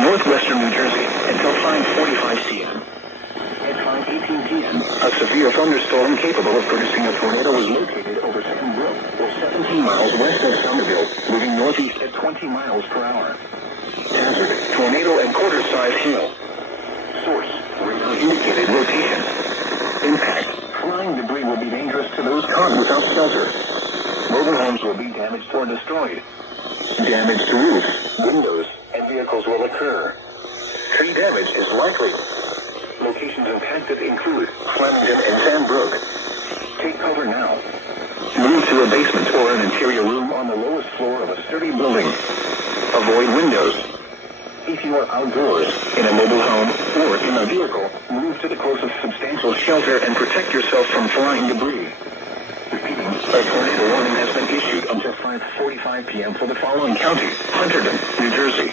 moving northwestern New Jersey until 5:45 p.m. At 5:18 p.m., a severe thunderstorm capable of producing a tornado was located over Second Brook, or 17 miles west of Somerville, moving northeast at 20 miles per hour. Hazard, tornado and quarter-size hail. Source, radar indicated rotation. Impact, flying debris will be dangerous to those caught without shelter. Mobile homes will be damaged or destroyed. Damage to roofs, windows, and vehicles will occur. Tree damage is likely. Locations impacted include Flemington and Sandbrook. Take cover now. Move to a basement or an interior room on the lowest floor of a sturdy building. Avoid windows. If you are outdoors, in a mobile home, or in a vehicle, move to the closest substantial shelter and protect yourself from flying debris. Repeating, a tornado warning has been issued until 5:45 p.m. for the following counties: Hunterdon, New Jersey;